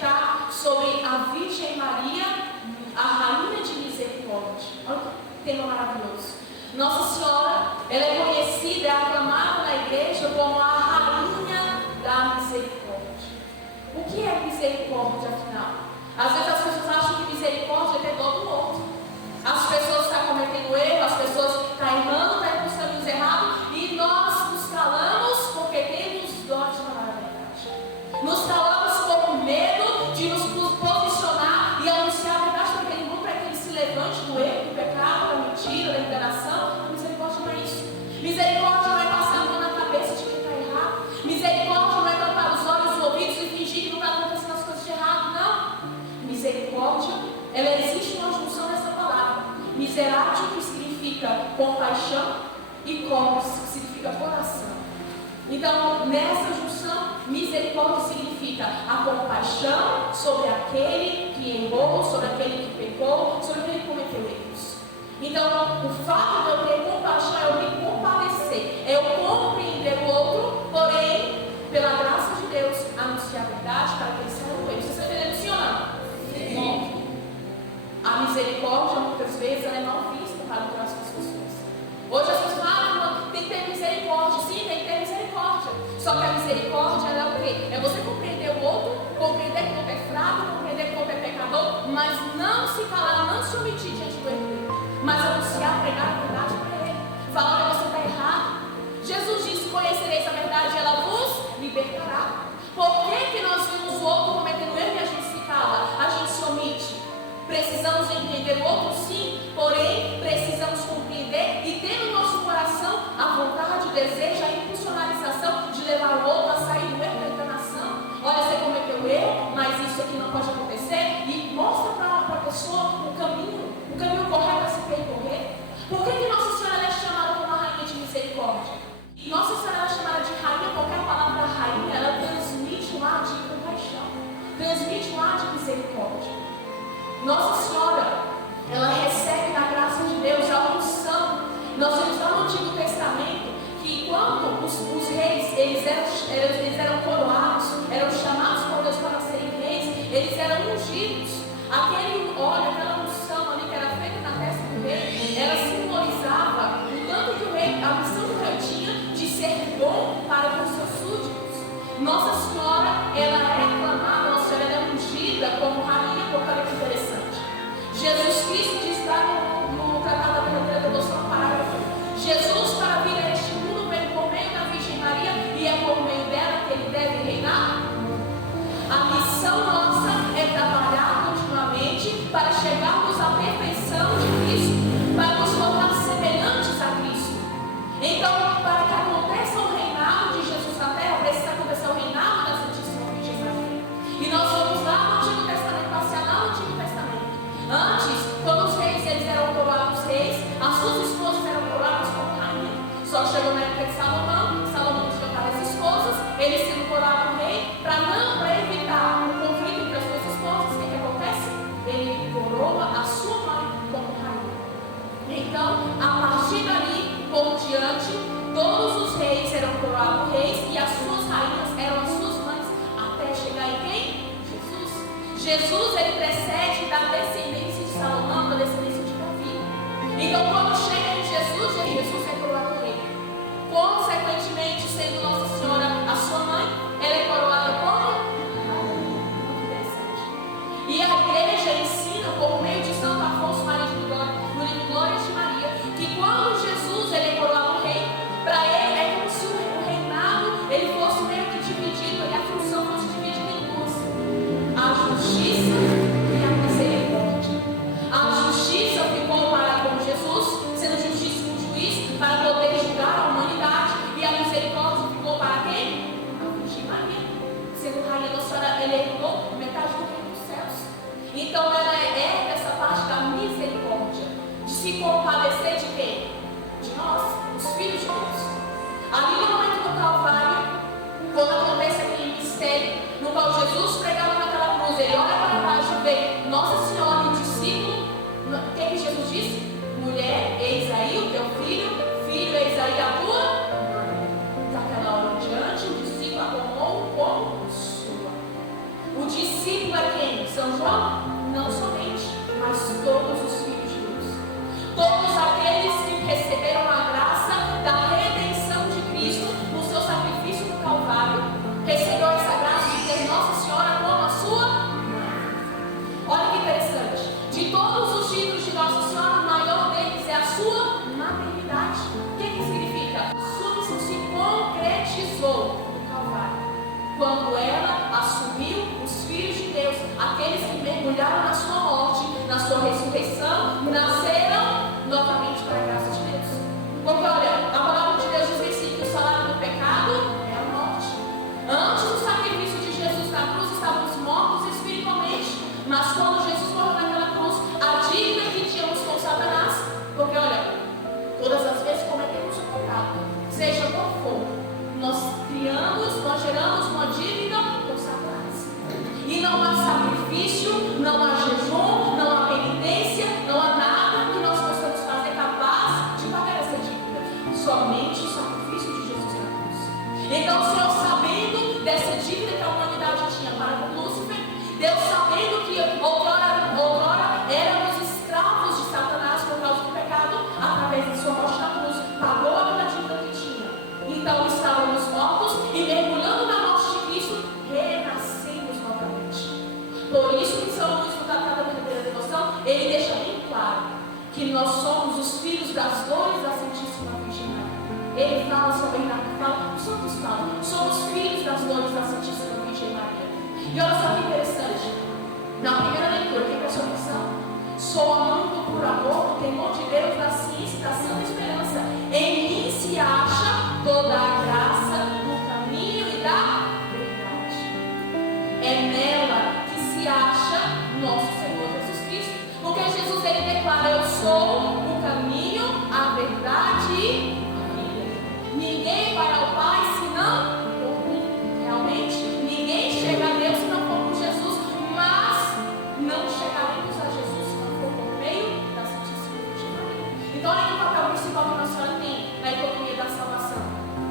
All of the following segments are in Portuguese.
meditar sobre a Virgem Maria, a Rainha de Misericórdia. Olha que tema maravilhoso. Nossa Senhora, ela é conhecida, é aclamada na igreja como a Rainha da Misericórdia. O que é misericórdia, afinal? Às vezes as pessoas acham que misericórdia é ter dó do outro. As pessoas estão cometendo erro, as pessoas estão errando, estão indo para os caminhos errados, e nós nos calamos porque temos dó de falar a verdade. Nos calamos com medo de nos posicionar e anunciar a verdade para aquele mundo, para que ele se levante do erro, do pecado, da mentira, da enganação. Misericórdia não é isso. Misericórdia não é passar a mão na cabeça de quem está errado. Misericórdia não é tampar os olhos, os ouvidos e fingir que não está acontecendo as coisas de errado, não. Misericórdia, ela existe uma junção dessa palavra. Miserátil, que significa compaixão, e cor, que significa coração. Então, nessa junção, misericórdia significa a compaixão sobre aquele que errou, sobre aquele que pecou, sobre aquele que cometeu erros. Então, o fato de eu ter compaixão é eu me compadecer, é eu compreender o outro, porém, pela graça de Deus, anunciar a verdade para que ele saia do erro. Você está entendendo, sim ou não? Sim. A misericórdia, muitas vezes, ela é mal vista para o coração das pessoas. Hoje as pessoas falam, tem que ter misericórdia. Sim, tem que ter misericórdia. Só que a misericórdia, ela é o quê? É você compreender o outro, compreender que o outro é fraco, compreender que o outro é pecador, mas não se calar, não se omitir diante do erro dele, mas anunciar, pregar a verdade para ele. Falar que você está errado. Jesus disse, conhecereis a verdade, ela vos libertará. Por que nós vemos o outro cometendo erro e a gente se cala, a gente se omite? Precisamos entender o outro, sim, porém precisamos compreender e ter no nosso coração a vontade, o desejo, a impulsionalização de levar o outro a sair do erro da enganação. Olha, você cometeu erro, mas isso aqui não pode acontecer, e mostra para a pessoa o caminho correto a se percorrer. Por que Nossa Senhora é chamada como a Rainha de Misericórdia? E Nossa Senhora é chamada de Rainha porque a palavra Rainha, ela transmite um ar de compaixão, transmite um ar de misericórdia. Nossa Senhora, ela recebe da graça de Deus a unção. Nós vemos lá no Antigo Testamento que quando os reis eles eram coroados, eram chamados por Deus para serem reis, eles eram ungidos. Aquele óleo, aquela unção ali que era feita na testa do rei, ela simbolizava o tanto que o rei, a missão que o rei tinha de ser bom para com seus súditos. Nossa Senhora, ela é aclamada, Nossa Senhora ela é ungida como rainha, porque olha que interessante. Jesus Cristo diz lá no Tratado da Verdadeira Devoção, parágrafo: Jesus, para vir a este mundo, veio por meio da Virgem Maria, e é por meio dela que ele deve reinar. A missão nossa é trabalhar continuamente para chegarmos à perfeição de Cristo, para nos tornar semelhantes a Cristo. Então, para que aconteça o reinado de Jesus na terra, precisa acontecer o reinado da Santíssima Virgem Maria. E nós vamos lá no Antigo Testamento, passear lá no Antigo Testamento. Antes, quando os reis eles eram coroados reis, as suas esposas eram coroadas como rainha. Só que chegou na época de Salomão tinha várias esposas, ele sendo coroado rei, para evitar o conflito entre as duas esposas, o que acontece? Ele coroa a sua mãe como rainha. Então, a partir dali, por diante, todos os reis eram coroados reis e as suas rainhas eram as suas mães, até chegar em quem? Jesus, ele precede da descendência de Salomão, da descendência de Davi. Então, quando chega em Jesus é coroado rei. Consequentemente, sendo Nossa Senhora a sua mãe, ela é coroada como? Muito interessante. E a igreja ensina, por meio de Santo Afonso Maria de Ligório, no livro Glórias de Maria, que quando Jesus ele é coroado rei, para ele é como se o reinado ele fosse meio que dividido, e a função fosse dividida em duas: a justiça e a misericórdia. A justiça ficou para com Jesus, sendo justíssimo juiz, para poder julgar a humanidade, e a misericórdia ficou para quem? A Virgem Maria, sendo rainha. Nossa Senhora, ela herdou metade do reino dos céus. Então ela herda essa parte da misericórdia, de se compadecer de quem? De nós, os filhos de Deus. Ali no momento do Calvário, quando acontece aquele mistério no qual Jesus pregava naquela cruz, ele olha para baixo e vê Nossa Senhora e o discípulo. O que Jesus disse? Mulher, eis aí o teu filho, filho, eis aí a tua mãe. Daquela hora em diante, o discípulo a tomou como sua. O discípulo é quem? São João? Não somente, mas todos os filhos de Deus. Todos aqueles que receberam a graça da redenção de Cristo no seu sacrifício no Calvário, recebeu essa graça de ter Nossa Senhora como a sua mãe. Olha que interessante. De todos os títulos de Nossa Senhora, o maior deles é a sua maternidade. O que significa? A sua missão se concretizou no Calvário, quando ela assumiu os filhos de Deus, aqueles que mergulharam na sua morte, na sua ressurreição, nasceram novamente para a graça de Deus. Porque olha, a palavra de Deus diz assim, que o salário do pecado é a morte. Antes do sacrifício de Jesus na cruz, estávamos mortos espiritualmente, mas quando Jesus morreu naquela cruz, a dívida que tínhamos com Satanás, porque olha, todas as vezes cometemos o pecado, seja qual for, nós geramos uma dívida com Satanás. E não há sacrifício, não há jejum, não há penitência, não há nada que nós possamos fazer capaz de pagar essa dívida. Somente o sacrifício de Jesus na cruz. Então o Senhor, sabendo dessa dívida que a humanidade tinha para com Lúcifer, Deus sabendo que outrora éramos escravos de Satanás por causa do pecado, através da sua morte na cruz, pagou aquela dívida que tinha. Então estávamos mortos e mergulhando na morte de Cristo, renascemos novamente. Por isso que São Luís, no Tratado da Verdadeira Devoção, ele deixa bem claro que nós somos os filhos das dores da Santíssima Virgem Maria. Ele fala sobre os santos falam, somos filhos das dores da Santíssima Virgem Maria. E olha só que interessante, na primeira leitura, quem prestou atenção? Sou amando por amor, o temor de Deus, da ciência e da santa esperança. Em mim se acha toda a graça do caminho e da verdade. É nela que se acha nosso Senhor Jesus Cristo. Porque Jesus, ele declara, eu sou o caminho, a verdade e a vida. Ninguém vai ao Pai senão por mim. Realmente, ninguém chega a Deus se não for por Jesus, mas não chegaremos a Jesus se não for por meio da Santíssima Virgem Maria. Então, olha que o papel principal que Nossa Senhora tem na economia da salvação.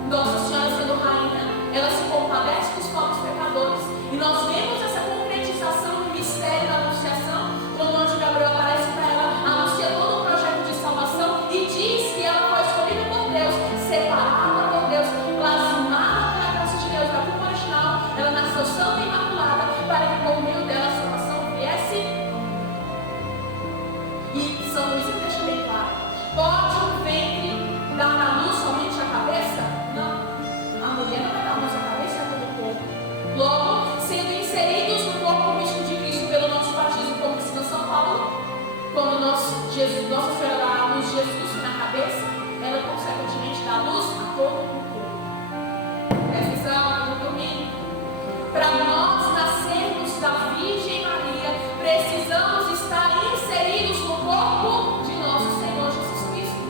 Nossa Senhora, sendo rainha, ela se compadece dos pobres pecadores. E nós vemos essa concretização do mistério da anunciação, quando o anjo Gabriel aparece para ela, anuncia todo o projeto de salvação e diz que ela foi escolhida por Deus, separada por Deus, plasmada pela graça de Deus, da culpa original. Ela nasceu santa e imaculada para que por meio dela a salvação viesse. E São Luís deixa bem claro: pode o ventre dar à luz somente a cabeça? Não. A mulher não vai dar à luz a cabeça e a todo o corpo. Logo, sendo inseridos no corpo místico de Cristo pelo nosso batismo, como ensina São Paulo, quando Nossa Senhora dá à luz Jesus na cabeça, ela consequentemente dá à luz a todo o corpo. Presta atenção, no domingo. Para nós nascermos da Virgem Maria, precisamos estar inseridos no corpo de nosso Senhor Jesus Cristo.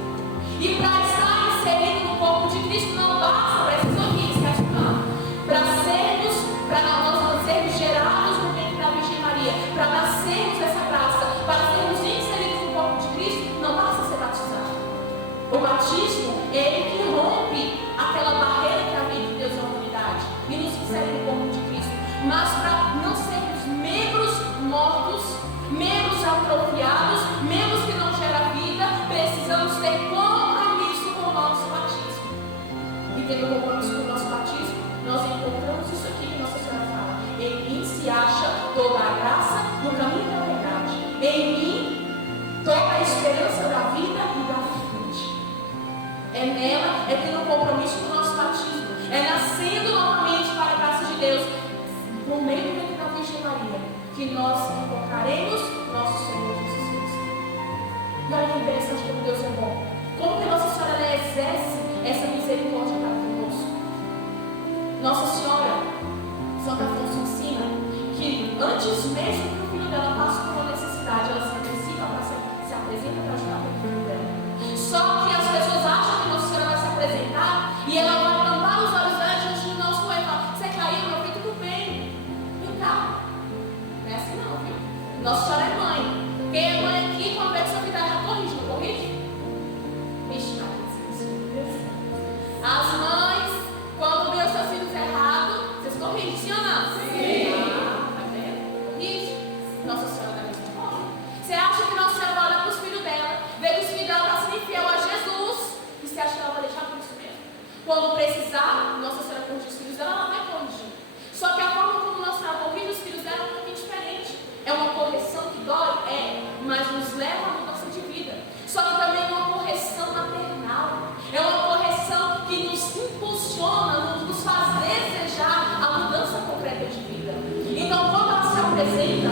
E para estar inserido no corpo de Cristo não basta, precisa ouvir, esquece o plano. Para nós sermos gerados no ventre da Virgem Maria, para nascermos dessa graça, para sermos inseridos no corpo de Cristo, não basta ser batizado. O batismo é ele que rompe aquela barreira que havia entre Deus e a humanidade e nos insere no corpo de Cristo. Mas para não sermos membros mortos, membros atrofiados, membros que não geram vida, precisamos ter compromisso com o nosso batismo. E tendo compromisso com o nosso batismo, nós encontramos isso aqui que Nossa Senhora fala: em mim se acha toda a graça do caminho da verdade. Em mim toda a esperança da vida e da virtude. É nela, é tendo compromisso com o nosso batismo, é nascendo novamente para a graça de Deus, por meio do ventre da Virgem Maria, que nós encontraremos nosso Senhor Jesus Cristo. E olha que interessante como Deus é bom. Como que Nossa Senhora exerce essa misericórdia para conosco? Nossa Senhora, Santo Afonso ensina que antes mesmo que o filho dela passe por uma necessidade, ela se antecipa para se apresenta para ajudar o filho dela. Só que as pessoas acham que Nossa Senhora vai se apresentar e ela vai tampar os olhos dela diante do nosso coelho e falar: você caiu, meu filho, tudo bem. Vem cá. Não é assim não, viu? Nossa Senhora é mãe. Quem é mãe aqui, quando vê que sua vida já corrige, não corrige? Vixe, as mães, quando vê os seus filhos errados, vocês corrigem, sim ou não? Sim. Tá vendo? apresenta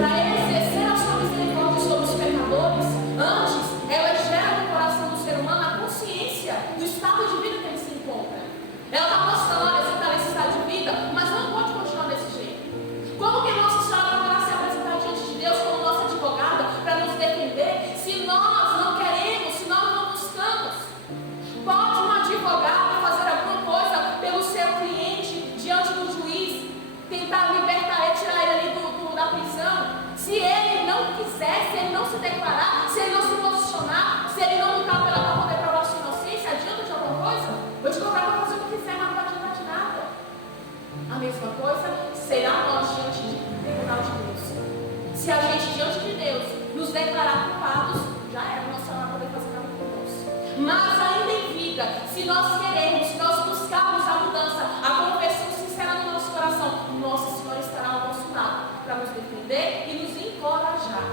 para exercer a sua misericórdia sobre os pecadores, antes ela gera no coração do ser humano a consciência do estado de vida que ele se encontra. Ela está mostrando, olha, você está nesse estado de vida, mas não pode continuar desse jeito. Como que Nossa Senhora poderá se apresentar diante de Deus como nossa advogada para nos defender se nós não queremos, se nós não buscamos? Pode um advogado fazer alguma coisa pelo seu cliente diante do juiz, tentar libertar ele, tirar ele ali da prisão? Se ele não quiser, se ele não se declarar, se ele não se posicionar, se ele não lutar para poder provar sua inocência, adianta de alguma coisa? Vou te cobrar para fazer o que quiser, mas não vai adiantar de nada. A mesma coisa será nós diante do tribunal de Deus. Se a gente diante de Deus nos declarar culpados, já era, nossa Senhora vai poder fazer nada conosco. Mas ainda em vida, se nós queremos, se nós buscarmos a mudança, a conversão sincera do nosso coração, Nossa Senhora estará ao nosso lado para nos defender e nos encorajar.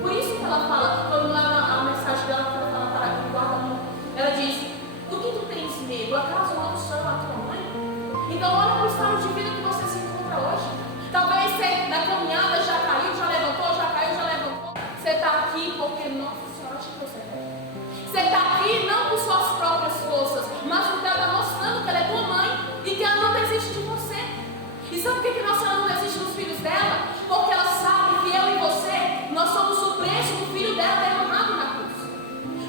Por isso que ela fala, quando lá a mensagem dela, quando ela fala para o guarda-mão, ela diz: do que tu tens medo? Acaso não sou a tua mãe? Então olha para o estado de vida que você se encontra hoje. Talvez você na caminhada já caiu, já levantou, já caiu, já levantou. Você está aqui porque Nossa Senhora te trouxe. Você está aqui não por suas próprias forças, mas porque ela está mostrando que ela é tua mãe e que ela não desiste de você. E sabe por que Nossa Senhora não desiste dos filhos dela? Porque ela sabe que eu e você, nós somos o preço do filho dela derramado na cruz.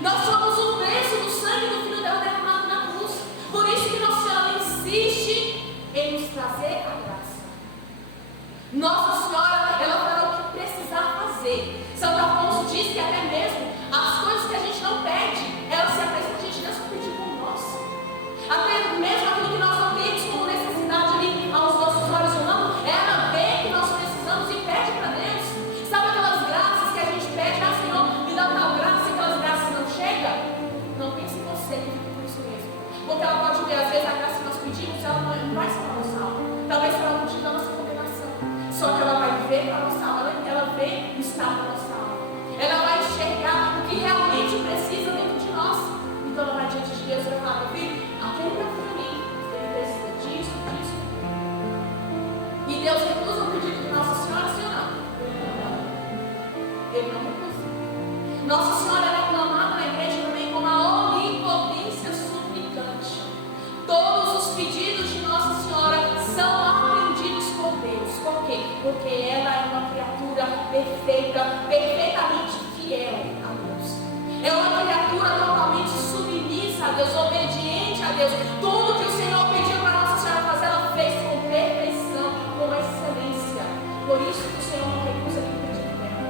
Nós somos o preço do sangue do filho dela derramado na cruz. Por isso que Nossa Senhora insiste em nos trazer a graça. Nossa Senhora, ela fará o que precisar fazer. Santo Afonso diz que até mesmo as coisas que a gente não pede, ela se apresenta a gente Deus para pedir por nós. Até mesmo aquilo que nós não temos como necessidade ali aos nossos olhos humanos, ela vê que nós precisamos e pede para Deus. Sabe aquelas graças que a gente pede, ah Senhor, me dá tal graça e aquelas graças não chegam? Não pense em você que fica por isso mesmo. Porque ela pode ver, às vezes, a graça que nós pedimos, ela não vai salvar nossa alma. Talvez ela não te dê a nossa condenação. Só que ela vai ver para a nossa alma, ela vê o estado da nossa alma. Ela vai enxergar o que realmente precisa dentro de nós. Então ela vai diante de Deus e vai falar: meu filho, aquele meu filho, ele precisa disso, disso. E Deus recusa o pedido de Nossa Senhora, sim ou não? Ele não recusa. Nossa Senhora é aclamada na igreja também como a onipotência suplicante. Todos os pedidos de Nossa Senhora são atendidos por Deus. Por quê? Porque ela é uma criatura perfeita, perfeitamente fiel a Deus. É uma criatura totalmente submissa a Deus, obediente a Deus. Tudo que o Senhor pediu para Nossa Senhora fazer, ela fez com perfeição, com excelência. Por isso que o Senhor não recusa aquele pedido dela.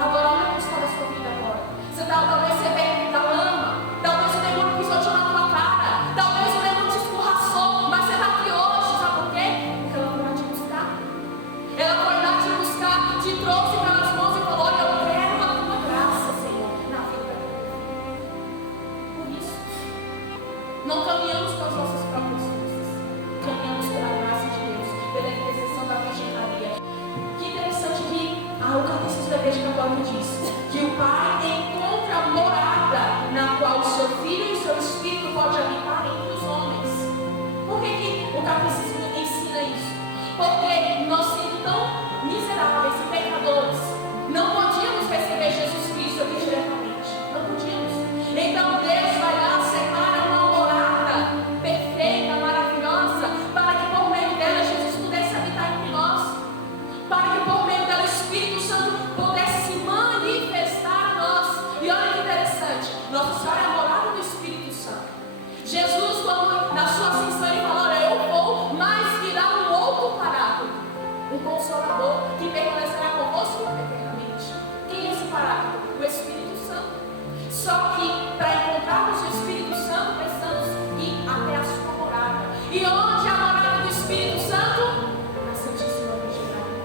Agora, olha como está a sua vida agora. Você está talvez recebendo da lama, talvez o demônio pisoteou na tua cara, talvez o demônio te escorraçou, mas você está aqui hoje, sabe por quê? Porque ela foi lá te buscar. Ela foi lá te buscar, te trouxe pelas mãos e falou: olha, eu quero a tua graça, Senhor, na vida. Por isso, não caminhamos com as nossas próprias forças, caminhamos pela graça de Deus, pela intercessão da Virgem Maria. Que interessante que o Catecismo da Igreja Católica diz que o Pai encontra morada na qual o seu Filho e o seu Espírito pode habitar entre os homens. Por que o Catecismo ensina isso? Porque nós, sendo tão miseráveis e pecadores, não podíamos receber Jesus Cristo aqui diretamente. Não podíamos. Então Deus vai lá, separa uma morada perfeita, maravilhosa, para que por meio dela Jesus pudesse habitar entre nós. Para que por meio dela o Espírito Santo pudesse se manifestar a nós. E olha que interessante, Nossa Senhora é a morada do Espírito Santo. Jesus, quando na sua ascensão ele falou: olha, eu vou, mas virá um outro Paráclito, um Consolador, que permanecerá convosco eternamente. Quem é esse Paráclito? O Espírito Santo. Só que para encontrarmos o Espírito Santo, precisamos ir até a sua morada. E onde é a morada do Espírito Santo? Na Santíssima Virgem Maria.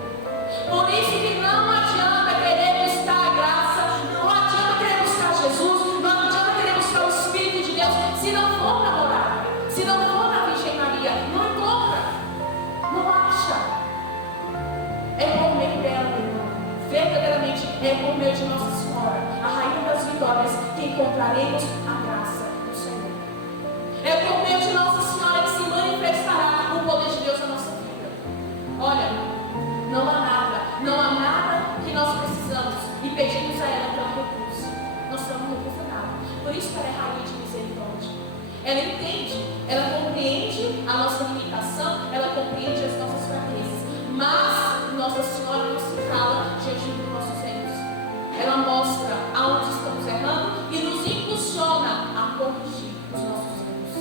Por isso que não adianta querer buscar a graça, não adianta querer buscar Jesus, não adianta querer buscar o Espírito de Deus, se não for na morada, se não for na Virgem Maria. Não encontra, não acha. É por meio dela, meu irmão. Verdadeiramente é por meio de Nossa Senhora, a Rainha das Vitórias, que encontraremos a graça do Senhor. É por meio de Nossa Senhora que se manifestará o poder de Deus na nossa vida. Olha, não há nada Ela entende, ela compreende a nossa limitação, ela compreende as nossas fraquezas. Mas Nossa Senhora não se cala diante dos nossos erros. Ela mostra aonde estamos errando e nos impulsiona a corrigir os nossos erros.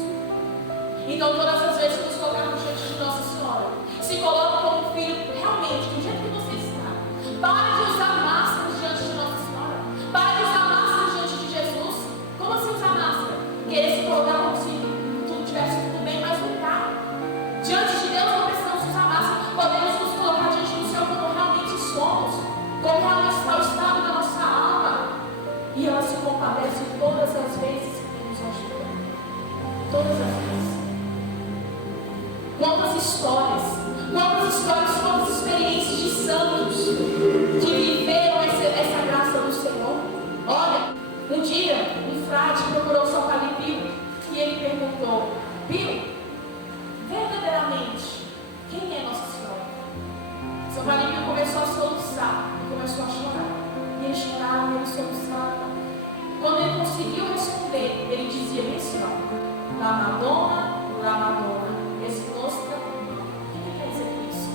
Então, todas as vezes que nos colocamos diante de Nossa Senhora, se coloca como filho realmente, do jeito que você está. Pare de usar máscaras diante de Nossa Senhora. Pare de usar máscaras diante de Jesus. Como assim usar máscara? Querer se colocar como se tudo tivesse tudo bem, mas não está. Diante de Deus não precisamos usar máscara. Podemos nos colocar diante do Senhor como realmente somos, como realmente está o estado da nossa alma. E ela se compadece todas as vezes que nos ajuda. Todas as vezes. Quantas histórias, quantas experiências de santos que viveram essa graça do Senhor. Olha, um dia, um frade procurou São Padre Pio e ele perguntou: Pio, verdadeiramente, quem é Nossa Senhora? São Padre Pio começou a soluçar, começou a chorar. E ele chorava, ele soluçava. Quando ele conseguiu responder, ele dizia bem assim: La Madonna, esse nostra. O que quer dizer isso?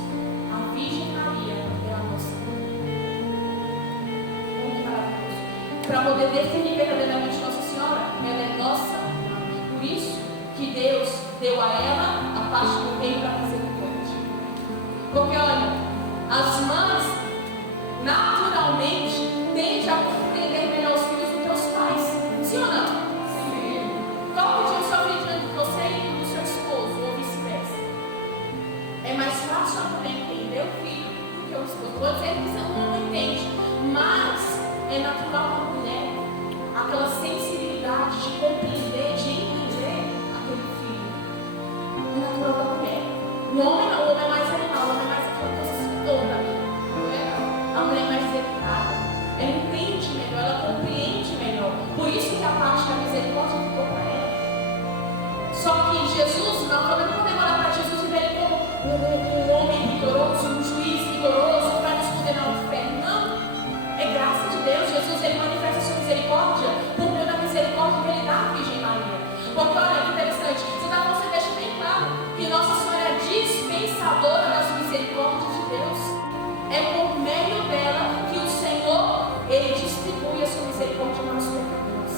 A Virgem Maria é a nossa mãe. Muito maravilhoso. Para poder definir verdadeiramente Nossa Senhora, ela é nossa mãe. Por isso que Deus deu a ela a parte do reino da misericórdia. Porque olha, as mães naturalmente tendem a compreender melhor os filhos do que os pais. Sim ou não? Sim. Qual que é o sofrimento entre você e do seu esposo, ou vice-versa? É mais fácil a mulher entender o filho do que o esposo. Vou dizer que você não entende, mas é natural da mulher aquela sensibilidade de compreender, de entender aquele filho. É natural da mulher. O homem não, o homem é mais animal, o homem é mais aquela coisa assim toda. A mulher é mais delicada. Ela entende melhor, ela compreende melhor. Por isso que a parte da misericórdia ficou para ela. Só que Jesus, não, quando eu olhar para Jesus e ver ele como um homem rigoroso, um juiz rigoroso, que vai nos condenar ao inferno. Não. É graça de Deus. Jesus, ele manifesta a sua misericórdia por meio da misericórdia que ele dá à Virgem Maria. Porque olha que interessante, você deixa bem claro que Nossa Senhora é dispensadora das misericórdias de Deus. É por meio dela que o Senhor, ele distribui a sua misericórdia para os pecadores.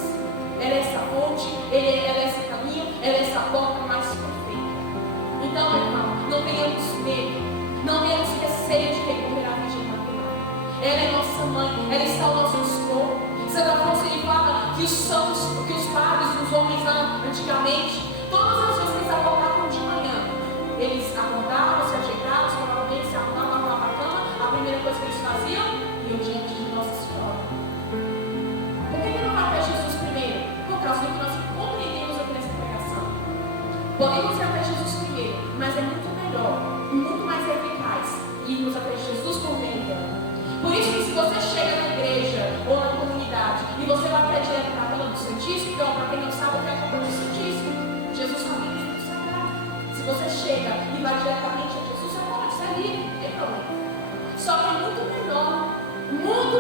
Ela é essa ponte, ela é esse caminho, ela é essa porta mais perfeita. Então, irmão, não tenhamos medo, não tenhamos receio de recorrer à Virgem Maria. Ela é nossa mãe, ela está ao nosso dispor. Santa Afonso, ele fala que os santos, que os padres, os homens antigamente, todas as vezes que eles acordavam de manhã, eles acordavam, se ajeitavam, escovavam o dente, se arrumavam, arrumavam a cama. A primeira coisa que eles faziam, iam diante de Nossa Senhora. Por que não vai até Jesus primeiro? Por causa do que nós compreendemos aqui nessa pregação. Podemos ir até Jesus primeiro, mas é muito melhor e muito mais eficaz irmos até Jesus por meio dela. Por isso que se você chega na igreja ou na comunidade e você vai até direto para a Capela do Santíssimo, então para quem não sabe o que é a Capela do Santíssimo, Jesus está ali dentro do sagrado. Se você chega e vai diretamente a Jesus, você pode ser livre, não tem problema. Só que é muito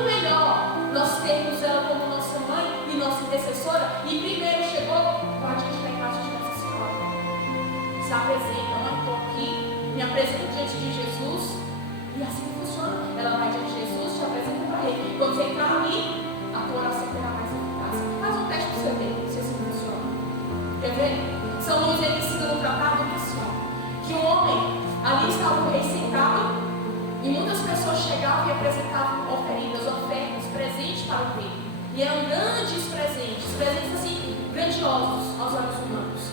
melhor nós termos ela como nossa mãe e nossa intercessora. E primeiro chegou, vai diante da imagem de Nossa Senhora. Se apresenta, mãe, estou aqui, me apresento diante de Jesus. E assim funciona. Ela vai diante de Jesus, te apresenta para ele. Quando você entrar ali, a tua oração terá mais eficácia. Faz um teste para você ver se assim funciona. Quer ver? São Luís, ele ensina no tratado que um homem ali estava o rei sentado. E muitas pessoas chegavam e apresentavam ofertas, presentes para o rei. E eram grandes presentes assim, grandiosos aos olhos humanos.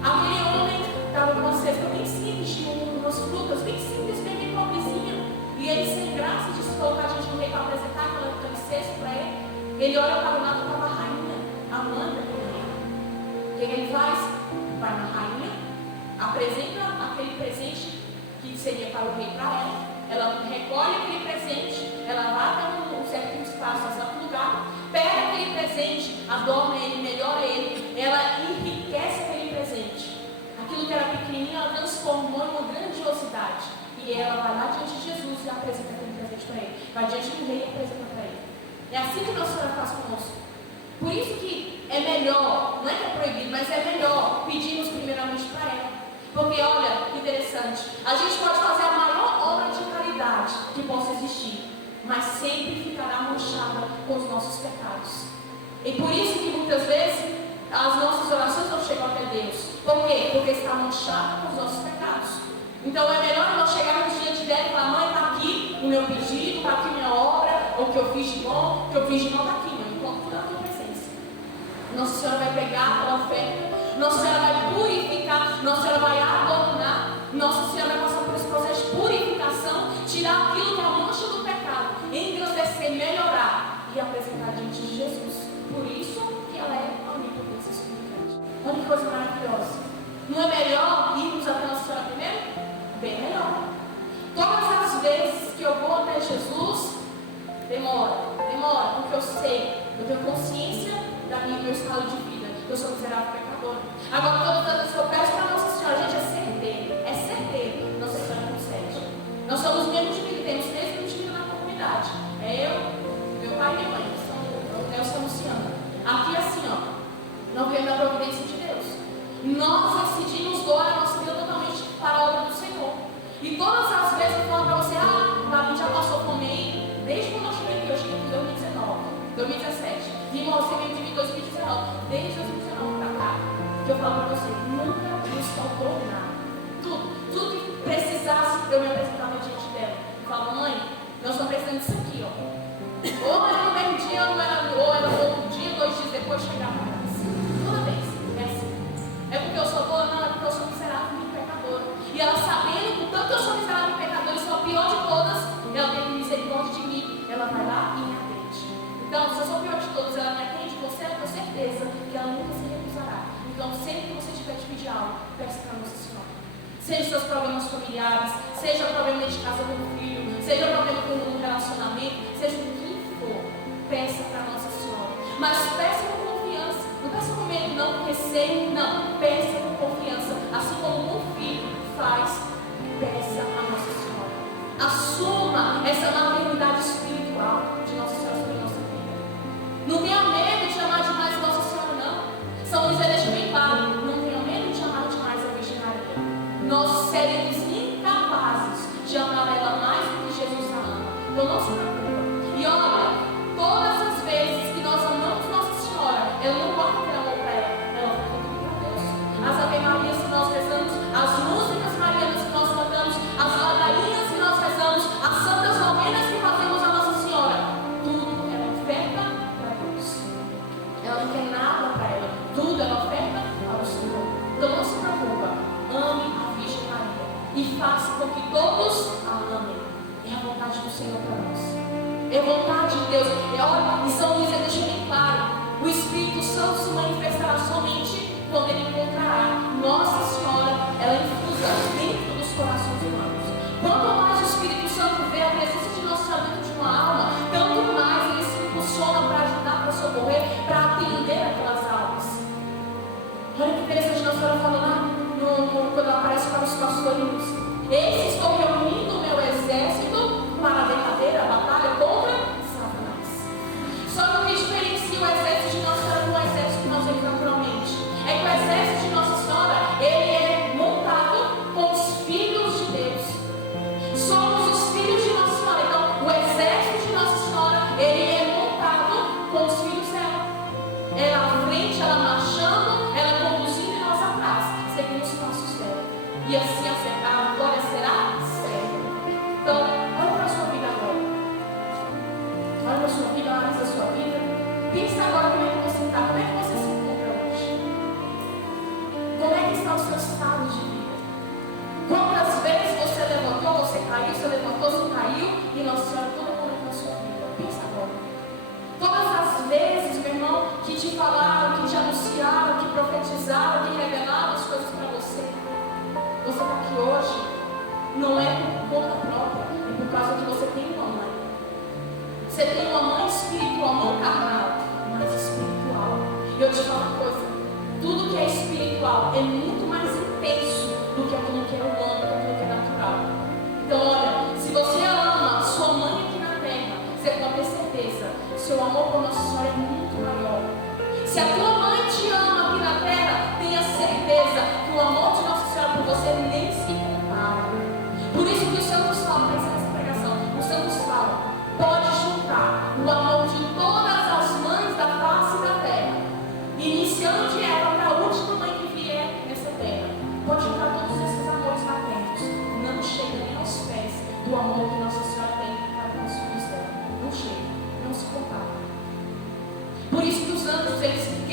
Aquele homem estava com uma cesta bem simples, de umas frutas bem simples, bem pobrezinha. E ele, sem graça de se colocar diante do rei para apresentar aquele cesto para ele, ele olha para o lado e estava a rainha, Amanda do rei. O que ele faz? Vai na rainha, apresenta aquele presente que seria para o rei para ela. Ela recolhe aquele presente, ela vai até um certo espaço, um certo lugar, pega aquele presente, adorna ele, melhora ele, ela enriquece aquele presente. Aquilo que era pequenininho, ela transformou em uma grandiosidade. E ela vai lá diante de Jesus e apresenta aquele presente para ele. Vai diante do rei e apresenta para ele. É assim que Nossa Senhora faz conosco. Por isso que é melhor, não é que é proibido, mas é melhor pedirmos primeiramente para ela. Porque olha, que interessante, a gente pode fazer a maior obra de caridade que possa existir, mas sempre ficará manchada com os nossos pecados. E por isso que muitas vezes as nossas orações não chegam até Deus. Por quê? Porque está manchada com os nossos pecados. Então é melhor nós chegarmos diante dela e falar: mãe, está aqui o meu pedido, está aqui minha obra, o que eu fiz de bom, o que eu fiz de mal está aqui, mãe, enquanto tudo na tua presença. Nossa Senhora vai pegar aquela oferta, Nossa Senhora vai purificar, Nossa Senhora vai adornar, Nossa Senhora vai passar por esse processo de purificação, tirar aquilo que é a mancha do pecado, engrandecer, melhorar e apresentar diante de Jesus. Por isso que ela é a onipotência suplicante. Olha que coisa maravilhosa. Não é melhor irmos até Nossa Senhora primeiro? Bem melhor. Todas as vezes que eu vou até Jesus, demora, porque eu sei, eu tenho consciência do meu estado de vida, que eu sou miserável pecador. Agora, todas as vezes que eu peço para Nossa Senhora, gente, é certeiro, Nossa Senhora concede. Nós somos membros de vida, temos 3 membros de vida na comunidade. É eu, meu pai e minha mãe, que são Luciana. Aqui é assim, ó, não vemos a providência de Deus. Nós decidimos doar a nossa vida totalmente para a obra do Senhor. E todas as vezes eu falo para você: Davi já passou fome aí, desde quando eu cheguei aqui em 2017. E você veio de mim em 2019, desde 2019 para cá. Que eu falo para você: nunca nos faltou nada. Tudo que precisasse, eu me apresentava diante dela. Eu falo: mãe, nós estamos precisando disso aqui, ó. Ou era no mesmo dia, ou era no outro dia, 2 dias depois chegar para casa. Toda vez, é assim. É porque eu sou boa? Não, é porque eu sou miserável e pecadora. E ela, sabendo que tanto eu sou miserável e pecadora, e sou a pior de todas, ela tem misericórdia de mim, ela vai lá e me atende. Então, se eu sou a pior de todas, ela me atende, você tem certeza que ela nunca se recusará. Então, sempre que você tiver de pedir algo, peça para Nossa Senhora. Seja seus problemas familiares, seja problema de casa com o filho, seja problema com um relacionamento, seja o que for, peça para Nossa Senhora. Mas peça com confiança, não peça com medo, não, com receio, não. Peça com confiança, assim como um filho faz, peça a Nossa Senhora. Assuma essa maternidade espiritual de Nossa Senhora sobre a nossa vida. Não tenha medo de amar demais Nossa Senhora, não. São Luís deixa bem claro: não tenha medo de amar demais a Virgem Maria. Nós seremos incapazes de amar ela mais do que Jesus a ama. Então não se preocupa. E olha, todas as vezes que nós amamos Nossa Senhora, ela não pode ter amor para ela vai ter tudo para Deus. As Ave Marias que nós rezamos, as músicas marianas que nós cantamos, as ladainhas que nós rezamos, as santas novenas que fazemos a Nossa Senhora, tudo é oferta para Deus. Ela não quer nada para ela, tudo é oferta para o Senhor. Então não se preocupa, ame a Virgem Maria e faça com que todos a amem. É a vontade do Senhor para nós. É a vontade de Deus. Olha, e São Luís deixa bem claro: o Espírito Santo se manifestará somente quando ele encontrará Nossa Senhora, ela infusa dentro dos corações humanos. Quanto mais o Espírito Santo vê a presença de Nossa Senhora dentro de uma alma, tanto mais ele se impulsiona para ajudar, para socorrer, para atender aquelas almas. Olha que interessante, Nossa Senhora fala lá quando ela aparece para os pastorinhos: eis, estou reunindo o meu exército para a derradeira batalha contra Satanás. Só que o que diferencia o exército de Nossa Senhora do exército que nós vemos naturalmente é que o exército de Nossa Senhora, ele é montado com os filhos de Deus. Somos os filhos de Nossa Senhora. Então, o exército de Nossa Senhora, ele é montado com os filhos dela. Ela à frente, ela marchando, ela conduzindo e nós atrás, seguindo os passos dela. E assim a vitória será certa. Então, olha para a sua vida agora. Olha para a sua vida, analisa a sua vida. Pensa agora como é que você está, como é que você se encontra hoje. Como é que está o seu estado de vida? Quantas vezes você levantou, você caiu, você levantou, você caiu, e Nossa Senhora toda momento na sua vida. Pensa agora. Todas as vezes, meu irmão, que te falaram, que te anunciaram, que profetizaram, que revelaram as coisas para você. Você está aqui hoje, não é por conta própria, é por causa que você tem uma mãe. Você tem uma mãe espiritual, não carnal, mas espiritual. E eu te falo uma coisa: tudo que é espiritual é muito mais intenso do que aquilo que é humano, do que aquilo que é natural. Então, olha, se você ama sua mãe aqui na terra, você pode ter certeza, seu amor por Nossa Senhora é muito maior. Se a tua mãe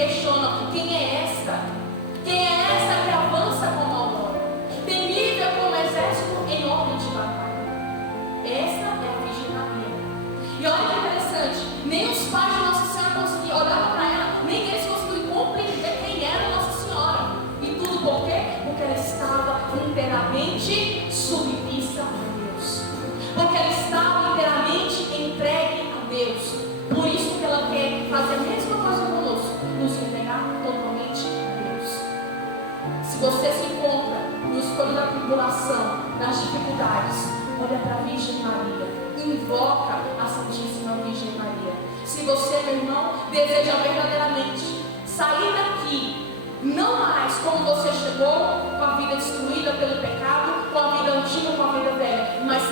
questionam: quem é esta? Quem é esta que avança como aurora, temível como exército em ordem de batalha? Esta é a Virgem Maria. E olha que interessante, nem os pais de Nossa Senhora conseguiam olhar para ela, nem eles conseguiam compreender quem era Nossa Senhora. E tudo por quê? Porque ela estava inteiramente submissa a Deus. Porque ela estava inteiramente entregue a Deus. Por isso que ela quer fazer a mesma coisa conosco, nos entregar totalmente a Deus. Se você se encontra no escuro da tribulação, nas dificuldades, olha para a Virgem Maria, invoca a Santíssima Virgem Maria. Se você, meu irmão, deseja verdadeiramente sair daqui, não mais como você chegou, com a vida destruída pelo pecado, com a vida antiga, com a vida velha, mas